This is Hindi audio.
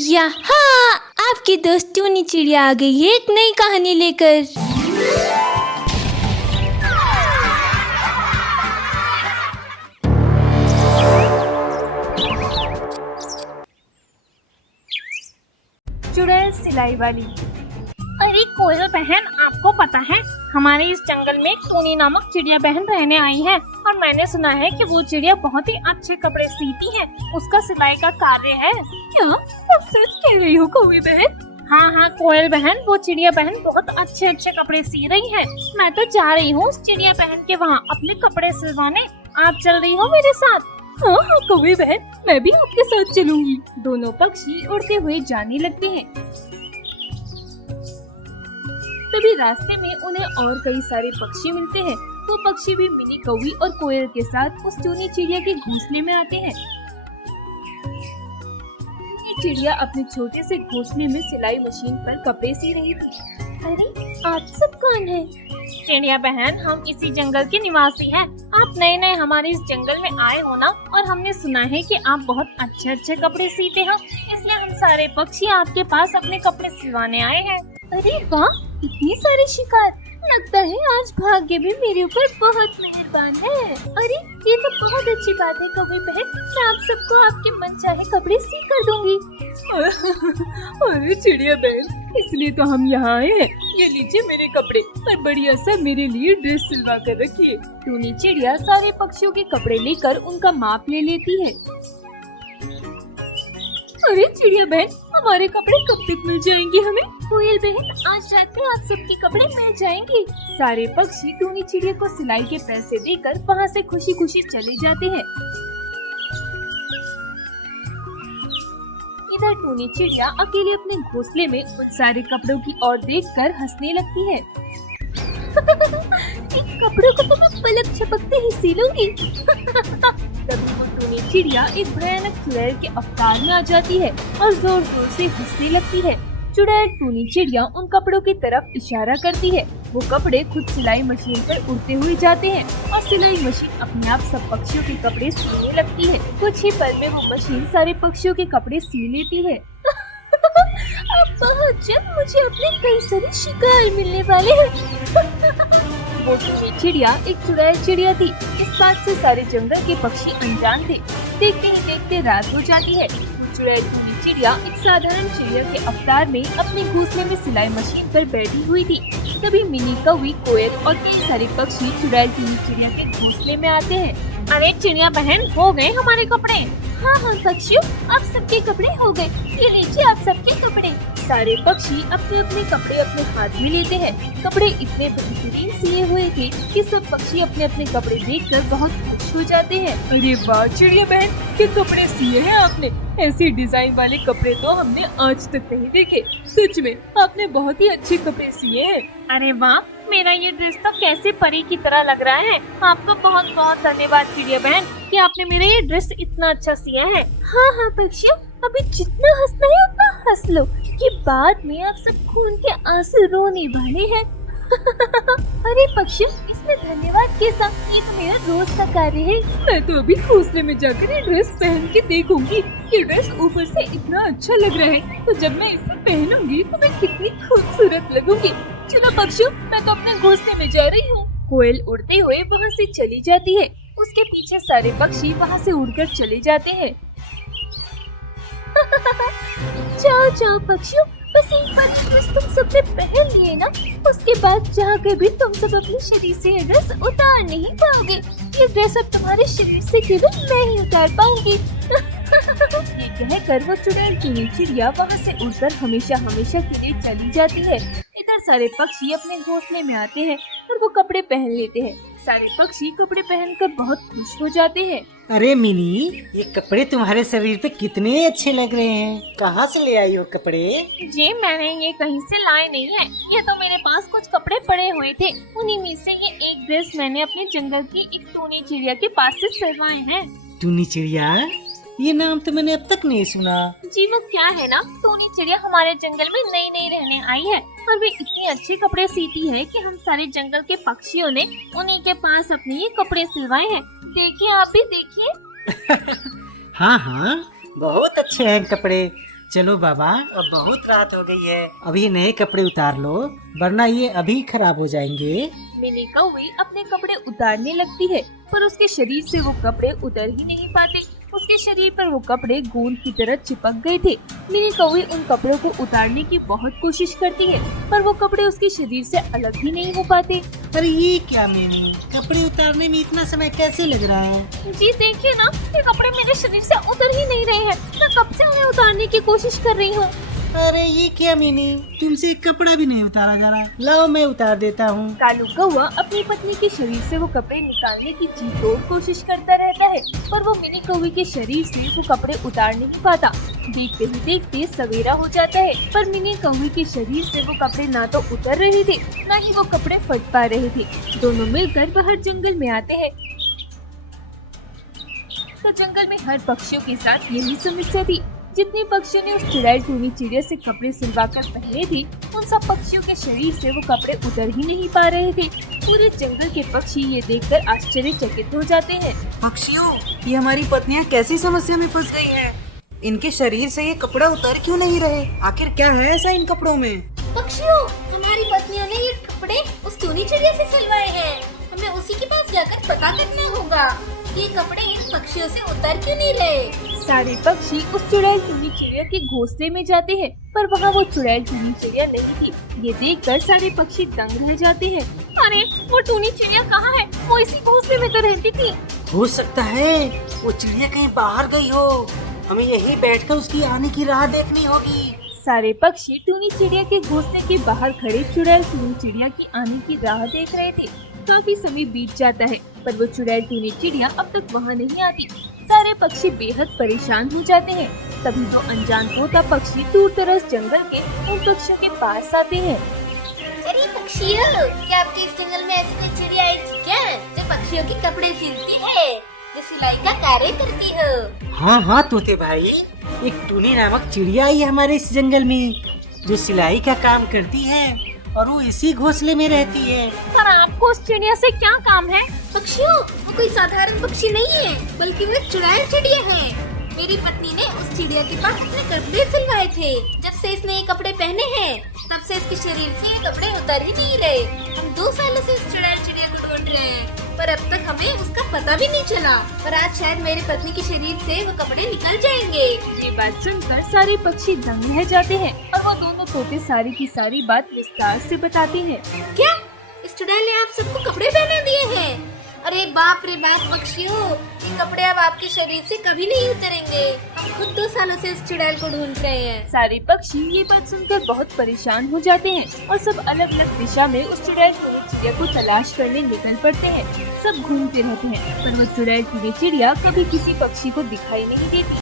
यहाँ आपकी दोस्त टूनी चिड़िया आ गई है एक नई कहानी लेकर। चुड़ैल सिलाई वाली। अरे कोयल बहन, आपको पता है हमारे इस जंगल में टूनी नामक चिड़िया बहन रहने आई है और मैंने सुना है कि वो चिड़िया बहुत ही अच्छे कपड़े सीती है। उसका सिलाई का कार्य है। क्या आप सच कह रही हो कोयल बहन? हाँ हाँ कोयल बहन, वो चिड़िया बहन बहुत अच्छे अच्छे कपड़े सी रही है। मैं तो जा रही हूँ उस चिड़िया बहन के वहाँ अपने कपड़े सिलवाने। आप चल रही हो मेरे साथ? हाँ हाँ कौवे बहन, मैं भी आपके साथ चलूंगी। दोनों पक्षी उड़ते हुए जाने लगते हैं। तभी रास्ते में उन्हें और कई सारे पक्षी मिलते हैं। वो पक्षी भी मिनी कौवी और कोयल के साथ उस टूनी चिड़िया के घोंसले में आते हैं। टूनी चिड़िया अपने छोटे से घोंसले में सिलाई मशीन पर कपड़े सी रही थी। अरे आप सब कौन है? चिड़िया बहन, हम इसी जंगल के निवासी हैं। आप नए नए हमारे इस जंगल में आए हो ना, और हमने सुना है कि आप बहुत अच्छे अच्छे कपड़े सीते हो, इसलिए हम सारे पक्षी आपके पास अपने कपड़े सिलवाने आए हैं। अरे वाह, इतनी सारी शिकार! लगता है आज भाग्य भी मेरे ऊपर बहुत मेहरबान है। अरे ये तो बहुत अच्छी बात है कौवे बहन, मैं आप सबको आपके मनचाहे कपड़े सी कर दूंगी। अरे चिड़िया बहन, इसलिए तो हम यहाँ आए हैं। ये लीजिए मेरे कपड़े और बढ़िया सा मेरे लिए ड्रेस सिलवा कर रखिए। टूनी चिड़िया सारे पक्षियों के कपड़े लेकर उनका माप ले लेती है। अरे चिड़िया बहन, हमारे कपड़े कब तक मिल जाएंगे हमें? कोयल बहन, आज रात में आप सबके कपड़े मिल जाएंगे। सारे पक्षी टूनी चिड़िया को सिलाई के पैसे देकर वहाँ से खुशी खुशी चले जाते हैं। इधर टूनी चिड़िया अकेले अपने घोंसले में उन सारे कपड़ों की ओर देखकर हंसने लगती है। इन कपड़ों को तो मैं पलक झपकते ही सी लूंगी। तभी वो टूनी चिड़िया एक भयानक चुड़ैल के अवतार में आ जाती है और जोर जोर से हंसने लगती है। चुड़ैल टूनी चिड़िया उन कपड़ों की तरफ इशारा करती है। वो कपड़े खुद सिलाई मशीन पर उड़ते हुए जाते हैं और सिलाई मशीन अपने आप सब पक्षियों के कपड़े सीने लगती है। कुछ ही पल में वो मशीन सारे पक्षियों के कपड़े सी लेती है। अब बहुत जल्द मुझे अपने कई सारे शिकार मिलने वाले हैं। वो टूनी चिड़िया एक चुड़ैल चिड़िया थी। इस बात से सारे जंगल के पक्षी अनजान थे। देखते ही देखते रात हो जाती है। चुड़ैल टूनी चिड़िया एक साधारण चिड़िया के अवतार में अपने घोंसले में सिलाई मशीन पर बैठी हुई थी। तभी मिनी कौवी, कोयल और कई सारे पक्षी चुड़ैल टूनी चिड़िया के घोंसले में आते हैं। अरे चिड़िया बहन, हो गए हमारे कपड़े? हाँ हाँ पक्षियों, आप सबके कपड़े हो गए। ये लीजिए आप सबके कपड़े। सारे पक्षी अपने अपने कपड़े अपने हाथ में लेते हैं। कपड़े इतने बेहतरीन सिए हुए थे कि सब पक्षी अपने अपने कपड़े देखकर बहुत खुश हो जाते हैं। अरे वाह चिड़िया बहन, क्या कपड़े सिए हैं आपने! ऐसे डिजाइन वाले कपड़े तो हमने आज तक नहीं देखे। सच में आपने बहुत ही अच्छे कपड़े सिए हैं। अरे वाह, मेरा ये ड्रेस तो कैसे परी की तरह लग रहा है। आपका बहुत बहुत धन्यवाद चिड़िया बहन कि आपने मेरा ये ड्रेस इतना अच्छा सिया है। हाँ हाँ पक्षियों, अभी जितना हंसना है उतना हंस लो, कि बाद में आप सब खून के आंसू रोने वाले हैं। अरे पक्षियों, इसमें धन्यवाद कैसा? ये तो मेरा रोज का कार्य है। मैं तो अभी घोंसले में जाकर ये ड्रेस पहन के देखूंगी। ये ड्रेस ऊपर से इतना अच्छा लग रहा है, तो जब मैं इसे पहनूंगी तो मैं कितनी खूबसूरत लगूंगी। चलो पक्षियों, मैं तो अपने घोंसले में जा रही हूँ। कोयल उड़ते हुए वहाँ से चली जाती है। उसके पीछे सारे पक्षी वहाँ से उड़कर चले जाते हैं। जाओ जाओ पक्षियों, बस एक बार ड्रेस तुम सबने पहन लिए ना, उसके बाद जाकर भी तुम सब अपने शरीर से ये ड्रेस उतार नहीं पाओगे। ये ड्रेस अब तुम्हारे शरीर से केवल मैं ही उतार पाऊंगी। ये कहकर वो चुड़ैल टूनी चिड़िया वहाँ से उड़कर हमेशा हमेशा के लिए चली जाती है। इधर सारे पक्षी अपने घोंसले में आते हैं और वो कपड़े पहन लेते हैं। सारे पक्षी कपड़े पहनकर बहुत खुश हो जाते हैं। अरे मिनी, ये कपड़े तुम्हारे शरीर पे कितने अच्छे लग रहे हैं। कहाँ से ले आई हो कपड़े? जी मैंने ये कहीं से लाए नहीं है, ये तो मेरे पास कुछ कपड़े पड़े हुए थे। उन्हीं में से ये एक ड्रेस मैंने अपने जंगल की एक टूनी चिड़िया के पास से सिलवाए हैं। टूनी चिड़िया? ये नाम तो मैंने अब तक नहीं सुना। जी वो क्या है ना, टूनी चिड़िया हमारे जंगल में नई नई रहने आई है और वे इतने अच्छे कपड़े सीती है कि हम सारे जंगल के पक्षियों ने उन्हीं के पास अपने ये कपड़े सिलवाए हैं। देखिए, आप भी देखिए। हाँ हाँ, बहुत अच्छे हैं कपड़े। चलो बाबा, अब बहुत रात हो गई है, अभी नए कपड़े उतार लो, वरना ये अभी खराब हो जाएंगे। मिनी कौवे अपने कपड़े उतारने लगती है, पर उसके शरीर से वो कपड़े उतर ही नहीं पाते। उसके शरीर पर वो कपड़े गोंद की तरह चिपक गए थे। मिनी कौवे उन कपड़ों को उतारने की बहुत कोशिश करती है, पर वो कपड़े उसके शरीर से अलग ही नहीं हो पाते। अरे ये क्या मिनी, कपड़े उतारने में इतना समय कैसे लग रहा है? जी देखिए ना, ये कपड़े मेरे शरीर से उतर ही नहीं रहे हैं। मैं कब से उन्हें उतारने की कोशिश कर रही हूँ। अरे ये क्या मिनी, तुमसे एक कपड़ा भी नहीं उतारा जा रहा। लाओ मैं उतार देता हूँ। कालू कौवा अपनी पत्नी के शरीर से वो कपड़े निकालने की जी तोड़ कोशिश करता रहता है, पर वो मिनी कौवे के शरीर से वो कपड़े उतार नहीं पाता। देखते ही देखते सवेरा हो जाता है, पर मिनी कौवे के शरीर से वो कपड़े ना तो उतर रहे थे, ना ही वो कपड़े फट पा रहे थे। दोनों मिलकर बाहर जंगल में आते हैं, तो जंगल में हर पक्षियों के साथ यही समस्या थी। जितने पक्षियों ने उस चुड़ैल टूनी चिड़िया से कपड़े सिलवाकर पहने थे, उन सब पक्षियों के शरीर से वो कपड़े उतर ही नहीं पा रहे थे। पूरे जंगल के पक्षी ये देखकर आश्चर्यचकित हो जाते हैं। पक्षियों, ये हमारी पत्नियां कैसी समस्या में फंस गई हैं? इनके शरीर से ये कपड़ा उतर क्यों नहीं रहे? आखिर क्या है ऐसा इन कपड़ों में? पक्षियों, हमारी पत्नियों ने ये कपड़े उस टूनी चिड़िया से सिलवाए हैं। हमें उसी के पास जाकर पता करना होगा कि ये कपड़े इन पक्षियों से उतर क्यों नहीं रहे। सारे पक्षी उस चुड़ैल टूनी चिड़िया के घोंसले में जाते हैं, पर वहाँ वो चुड़ैल टूनी चिड़िया नहीं थी। ये देखकर सारे पक्षी दंग रह जाते हैं। अरे वो टूनी चिड़िया कहाँ है? वो इसी घोंसले में तो रहती थी। हो सकता है वो चिड़िया कहीं बाहर गई हो, हमें यहीं बैठकर उसकी आने की राह देखनी होगी। सारे पक्षी टूनी चिड़िया के घोंसले के बाहर खड़े चुड़ैल टूनी चिड़िया की आने की राह देख रहे थे। काफी समय बीत जाता है, पर वो चुड़ैल टूनी चिड़िया अब तक वहाँ नहीं आती। सारे पक्षी बेहद परेशान हो जाते हैं। तभी दो अनजान तोता पक्षी दूर दराज जंगल के उन पक्षियों के पास आते हैं। अरे पक्षियों, क्या आपके इस जंगल में ऐसी कोई चिड़िया आई थी क्या, जो पक्षियों के कपड़े सिलती है, जो सिलाई का कार्य करती हो? हाँ हाँ तोते भाई, एक टूनी नामक चिड़िया आई है हमारे इस जंगल में, जो सिलाई का काम करती है और वो इसी घोंसले में रहती है। पर आपको उस चिड़िया से क्या काम है? पक्षियों, वो कोई साधारण पक्षी नहीं है, बल्कि वो चुड़ैल चिड़िया है। मेरी पत्नी ने उस चिड़िया के पास अपने कपड़े सिलवाए थे। जब से इसने ये कपड़े पहने हैं, तब से इसके शरीर से ये कपड़े उतर ही नहीं रहे। हम 2 सालों से इस चुड़ैल चिड़िया को ढूंढ रहे हैं, पर अब तक हमें उसका पता भी नहीं चला। पर आज शायद मेरी पत्नी के शरीर से वो कपड़े निकल जाएंगे। ये बात सुनकर सारे पक्षी दंग रह जाते हैं और वो दोनों तोते सारी की सारी बात विस्तार से बताते हैं। क्या इस चुड़ैल ने आप सबको कपड़े पहना दिए हैं? अरे बाप रे बाप पक्षियों, ये कपड़े अब आपके शरीर से कभी नहीं उतरेंगे। हम खुद 2 सालों से इस चुड़ैल को ढूंढ रहे हैं। सारे पक्षी ये बात सुनकर बहुत परेशान हो जाते हैं और सब अलग अलग दिशा में उस चुड़ैल टूनी चिड़िया को तलाश करने निकल पड़ते हैं। सब घूमते रहते हैं, पर वो चुड़ैल टूनी चिड़िया कभी किसी पक्षी को दिखाई नहीं देती।